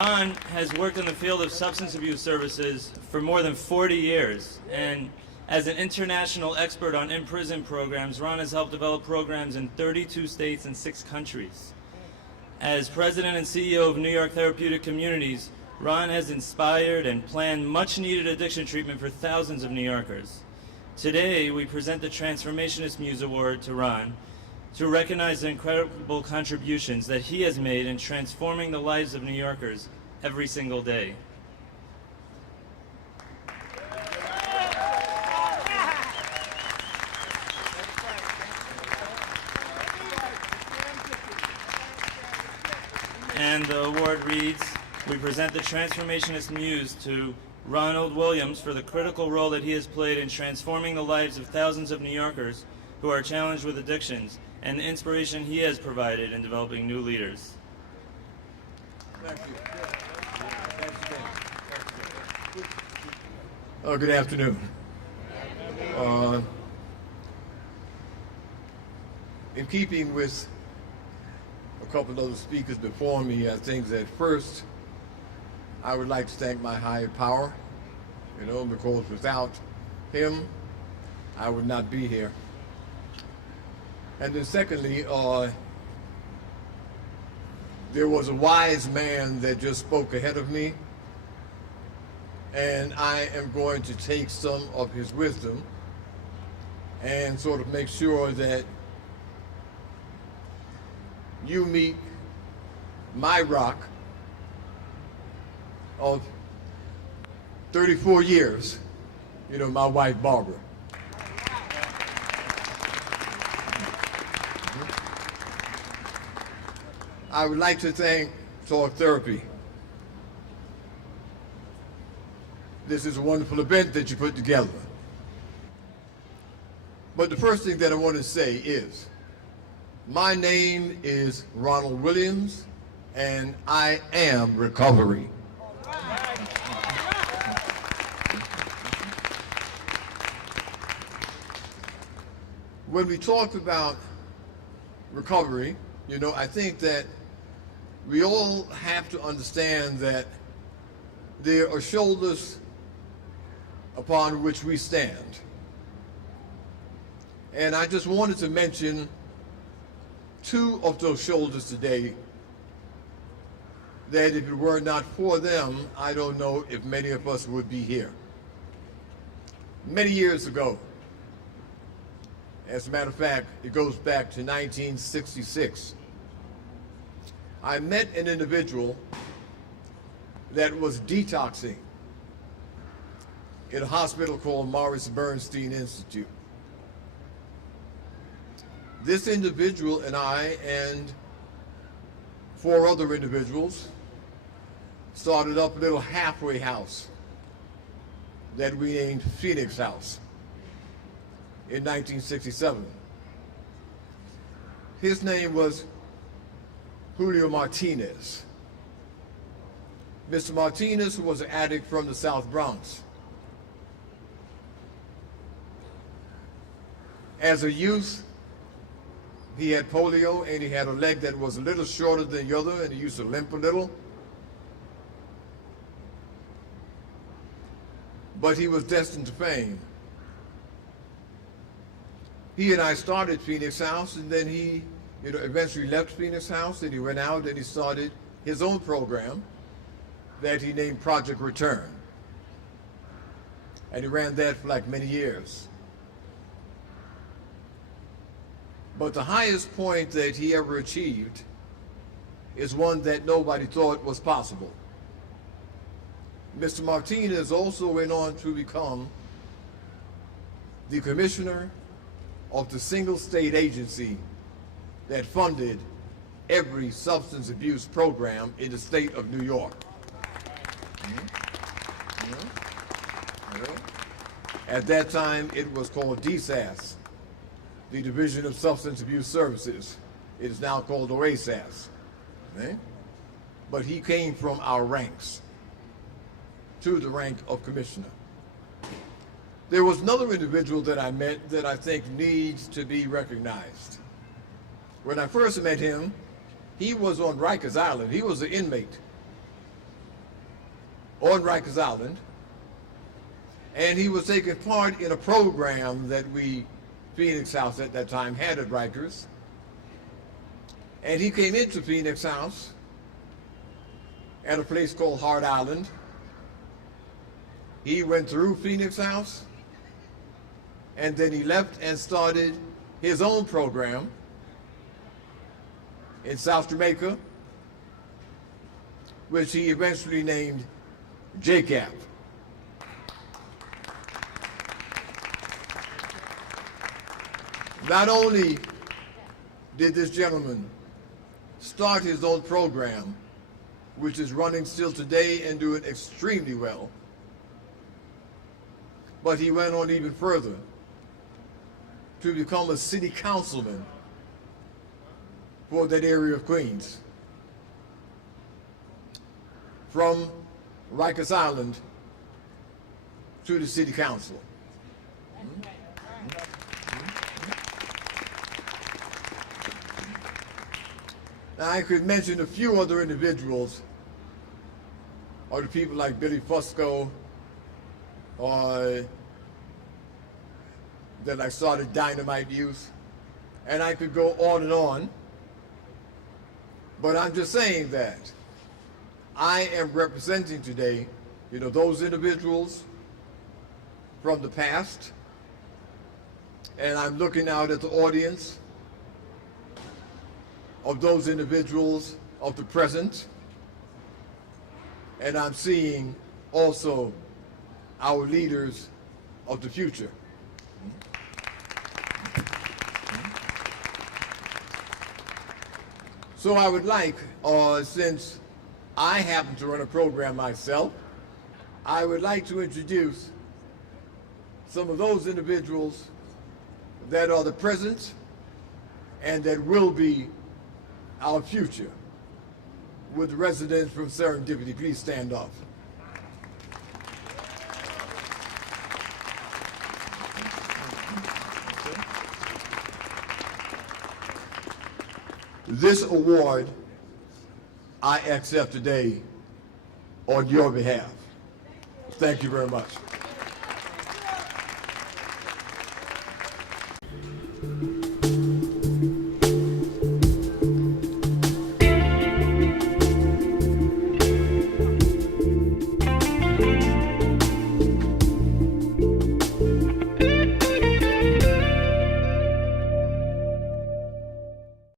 Ron has worked in the field of substance abuse services for more than 40 years, and as an international expert on in-prison programs, Ron has helped develop programs in 32 states and 6 countries. As president and CEO of New York Therapeutic Communities, Ron has inspired and planned much-needed addiction treatment for thousands of New Yorkers. Today, we present the Transformationist Muse Award to Ron to recognize the incredible contributions that he has made in transforming the lives of New Yorkers every single day. And the award reads, we present the Transformationist Muse to Ronald Williams for the critical role that he has played in transforming the lives of thousands of New Yorkers who are challenged with addictions, and the inspiration he has provided in developing new leaders. Thank you. Good afternoon. In keeping with a couple of other speakers before me, I think that first I would like to thank my higher power, because without him, I would not be here. And then secondly, there was a wise man that just spoke ahead of me, and I am going to take some of his wisdom and sort of make sure that you meet my rock of 34 years, my wife Barbara. I would like to thank Talk Therapy. This is a wonderful event that you put together. But the first thing that I want to say is, my name is Ronald Williams, and I am recovery. When we talk about recovery, I think that we all have to understand that there are shoulders upon which we stand. And I just wanted to mention 2 of those shoulders today that if it were not for them, I don't know if many of us would be here. Many years ago, as a matter of fact, it goes back to 1966, I met an individual that was detoxing in a hospital called Morris Bernstein Institute. This individual and I and 4 other individuals started up a little halfway house that we named Phoenix House in 1967. His name was Julio Martinez. Mr. Martinez was an addict from the South Bronx. As a youth, he had polio and he had a leg that was a little shorter than the other and he used to limp a little. But he was destined to fame. He and I started Phoenix House, and then he eventually left Phoenix House and he went out and he started his own program that he named Project Return. And he ran that for like many years. But the highest point that he ever achieved is one that nobody thought was possible. Mr. Martinez also went on to become the commissioner of the single state agency that funded every substance abuse program in the state of New York. At that time, it was called DSAS, the Division of Substance Abuse Services. It is now called OASAS. But he came from our ranks to the rank of commissioner. There was another individual that I met that I think needs to be recognized. When I first met him, he was on Rikers Island. He was an inmate. on Rikers Island, and he was taking part in a program that we, Phoenix House at that time, had at Rikers. And he came into Phoenix House at a place called Hart Island. He went through Phoenix House, and then he left and started his own program in South Jamaica, which he eventually named JCAP. Not only did this gentleman start his own program, which is running still today and doing extremely well, but he went on even further to become a city councilman for that area of Queens. From Rikers Island to the city council. Now, I could mention a few other individuals, or the people like Billy Fusco, or that I started Dynamite Youth, and I could go on, but I'm just saying that I am representing today, those individuals from the past, and I'm looking out at the audience of those individuals of the present, and I'm seeing also our leaders of the future. So I would like, since I happen to run a program myself, I would like to introduce some of those individuals that are the present and that will be our future. Would the residents from Serendipity please stand up? This award I accept today on your behalf. Thank you very much.